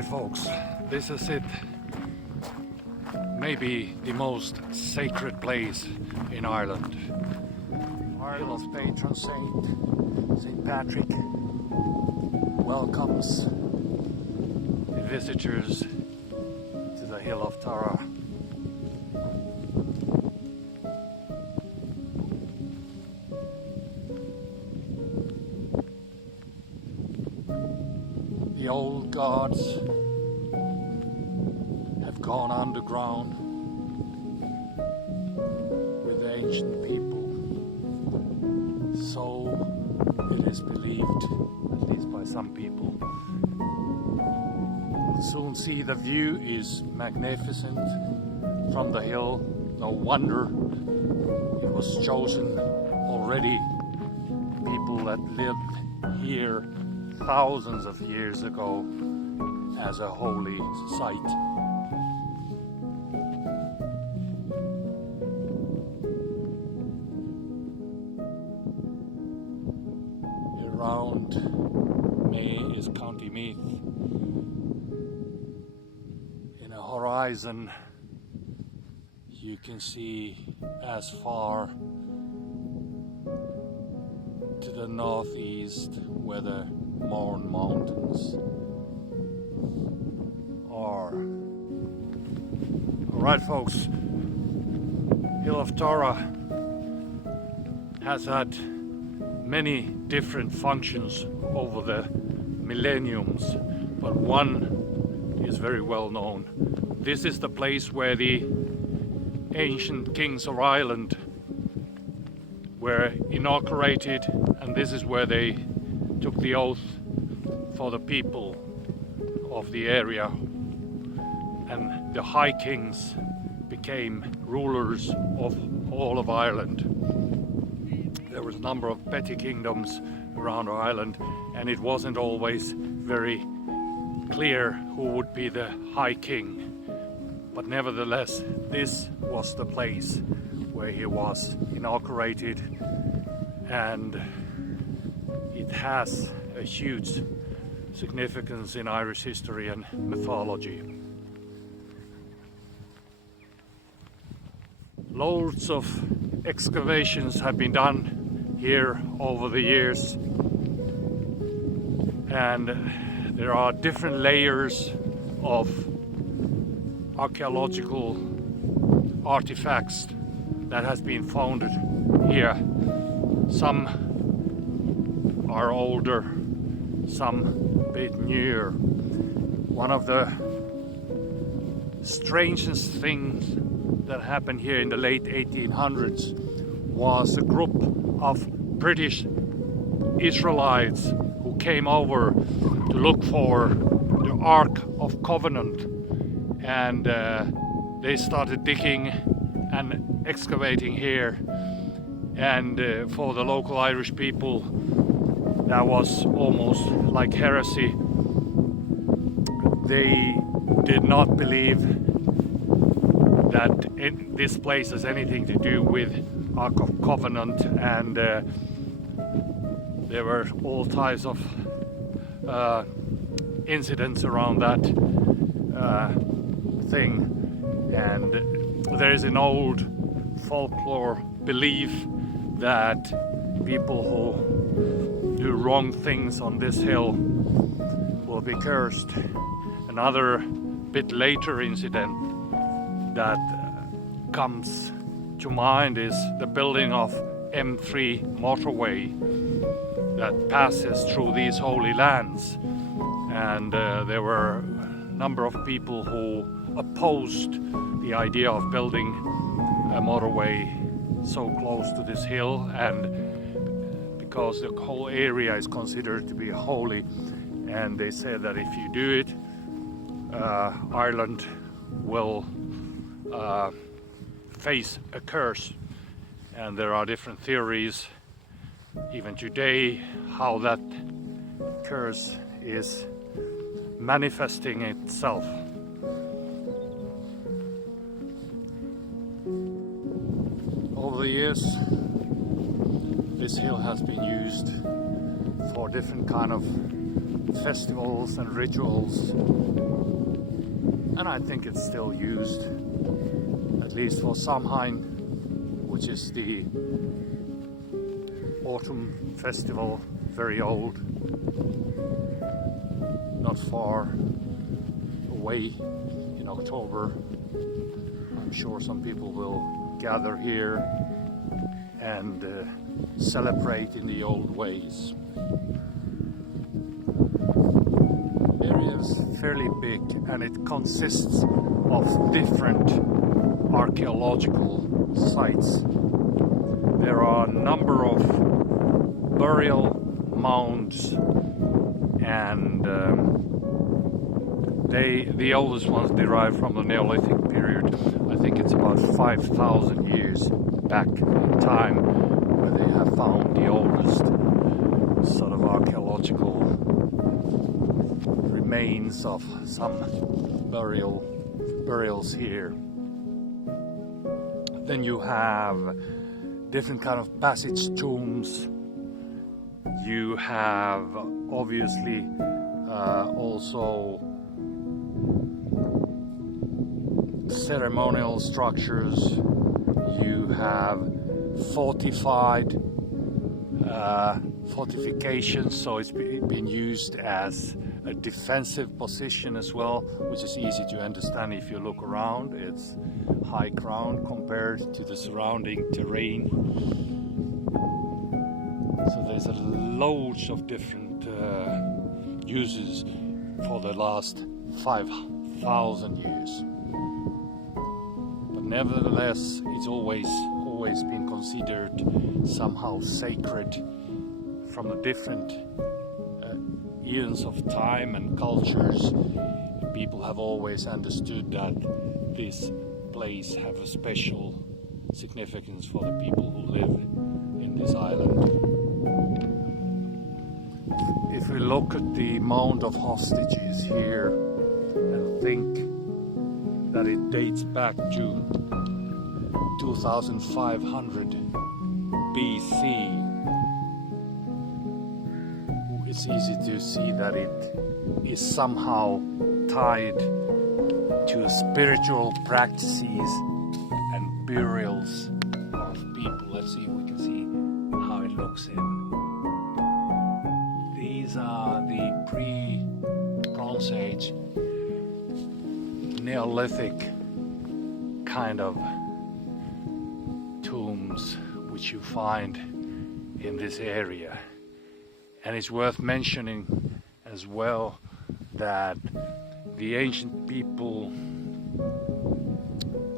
Alright folks, this is it. Maybe the most sacred place in Ireland. Ireland's patron saint, St. Patrick, welcomes the visitors to the Hill of Tara. The old gods have gone underground with the ancient people, so it is believed, at least by some people. You'll soon see the view is magnificent from the hill. No wonder it was chosen already. People that lived here thousands of years ago as a holy site. Around me is County Meath. In a horizon you can see as far to the northeast where the Mourne Mountains are. Alright folks, Hill of Tara has had many different functions over the millenniums, but one is very well known. This is the place where the ancient kings of Ireland were inaugurated, and this is where they took the oath for the people of the area, and the high kings became rulers of all of Ireland. There was a number of petty kingdoms around Ireland, and it wasn't always very clear who would be the high king, but nevertheless this was the place where he was inaugurated, and it has a huge significance in Irish history and mythology. Loads of excavations have been done here over the years, and there are different layers of archaeological artifacts that has been found here. Some are older, some a bit newer. One of the strangest things that happened here in the late 1800s was a group of British Israelites who came over to look for the Ark of Covenant, and they started digging and excavating here, and for the local Irish people that was almost like heresy. They did not believe that this place has anything to do with Ark of Covenant, and there were all types of incidents around that thing. And there is an old folklore belief that people who do wrong things on this hill will be cursed. Another bit later incident that comes to mind is the building of M3 motorway that passes through these holy lands, and there were a number of people who opposed the idea of building a motorway so close to this hill, and because the whole area is considered to be holy, and they said that if you do it, Ireland will face a curse. And there are different theories even today how that curse is manifesting itself. Over the years, this hill has been used for different kind of festivals and rituals, and I think it's still used, at least for Samhain, which is the autumn festival, very old, not far away in October. I'm sure some people will gather here and celebrate in the old ways. The area is fairly big and it consists of different archaeological sites. There are a number of burial mounds, and the oldest ones derive from the Neolithic period. I think it's about 5,000 years back in time where they have found the oldest sort of archaeological remains of some burials here. Then you have different kind of passage tombs. You have obviously also ceremonial structures. You have fortifications, so it's been used as a defensive position as well, which is easy to understand if you look around. It's high ground compared to the surrounding terrain. So there's loads of different uses for the last 5,000 years. But nevertheless, it's always been considered somehow sacred from the different eons of time and cultures. People have always understood that this place have a special significance for the people who live in this island. If we look at the mound of hostages here and think that it dates back to 2500 BC, it's easy to see that it is somehow tied to spiritual practices and burials of people. Let's see if we can see how it looks in. These are the pre-Bronze Age Neolithic kind of tombs which you find in this area. And it's worth mentioning as well that the ancient people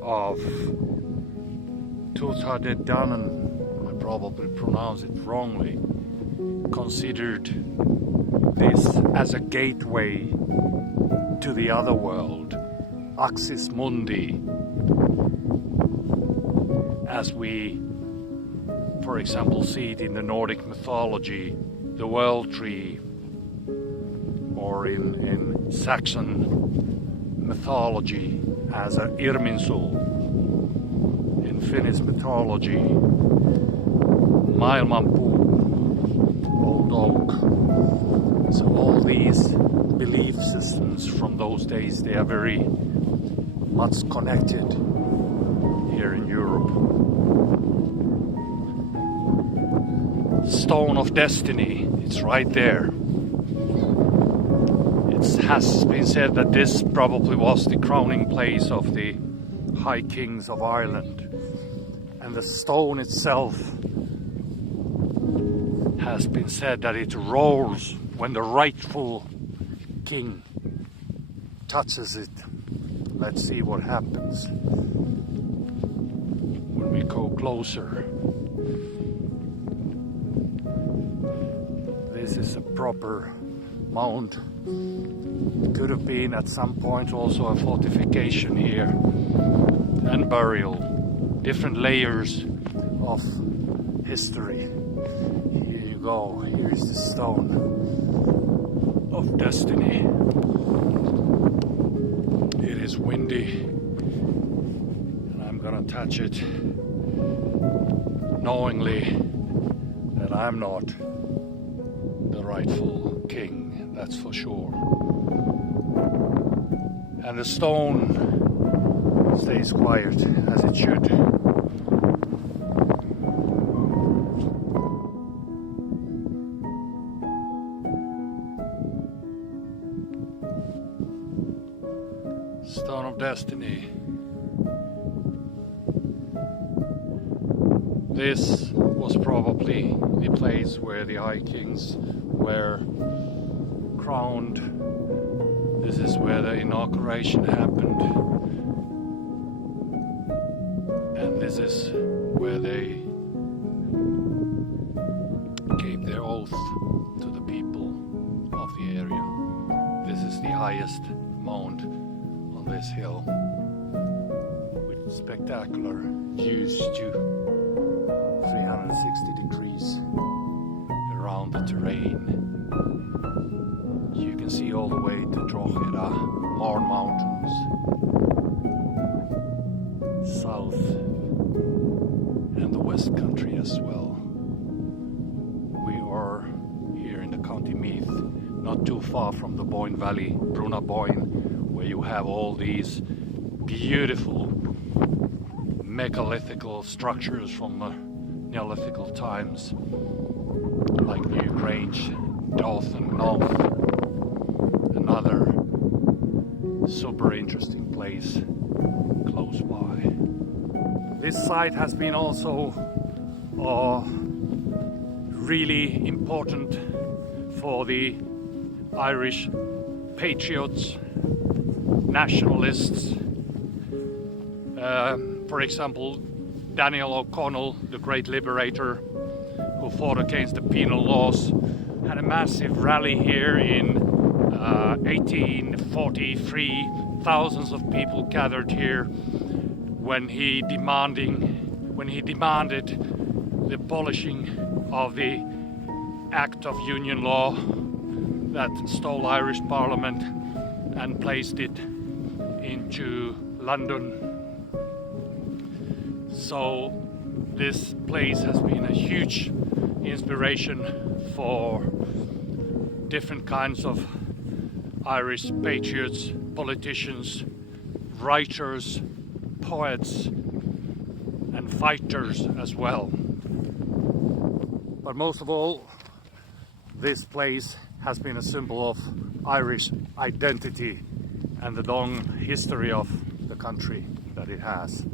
of Tutankhamun, I probably pronounce it wrongly, considered this as a gateway to the other world, Axis Mundi, as we, for example, see it in the Nordic mythology, the world tree, or in Saxon mythology as a Irminsul, in Finnish mythology, Maailmanpuu, Old Oak. So all these belief systems from those days, they are very much connected here in Europe. Stone of Destiny, it's right there. It has been said that this probably was the crowning place of the High Kings of Ireland. And the stone itself has been said that it rolls when the rightful king touches it. Let's see what happens when we go closer. This is a proper mound. It could have been at some point also a fortification here and burial. Different layers of history. Here you go. Here is the stone of destiny. It is windy and I'm gonna touch it knowingly that I'm not the rightful king that's for sure. And the stone stays quiet, as it should. Stone of Destiny. This was probably the place where the High Kings were crowned. This is where the inauguration happened. And this is where they gave their oath to the people of the area. This is the highest mound on this hill, with spectacular views to 360 degrees around the terrain. You can see all the way to Drogheda, Mourne Mountains, south, and the West Country as well. We are here in the County Meath, not too far from the Boyne Valley, Bruna Boyne, where you have all these beautiful megalithical structures from Neolithical times, like New Grange, Doth and Knowth. Another super interesting place close by. This site has been also really important for the Irish patriots, nationalists. For example, Daniel O'Connell, the great liberator who fought against the penal laws, had a massive rally here in 1843. Thousands of people gathered here when he demanded the abolishing of the Act of Union Law that stole Irish Parliament and placed it into London. So this place has been a huge inspiration for different kinds of Irish patriots, politicians, writers, poets, and fighters as well. But most of all, this place has been a symbol of Irish identity and the long history of the country that it has.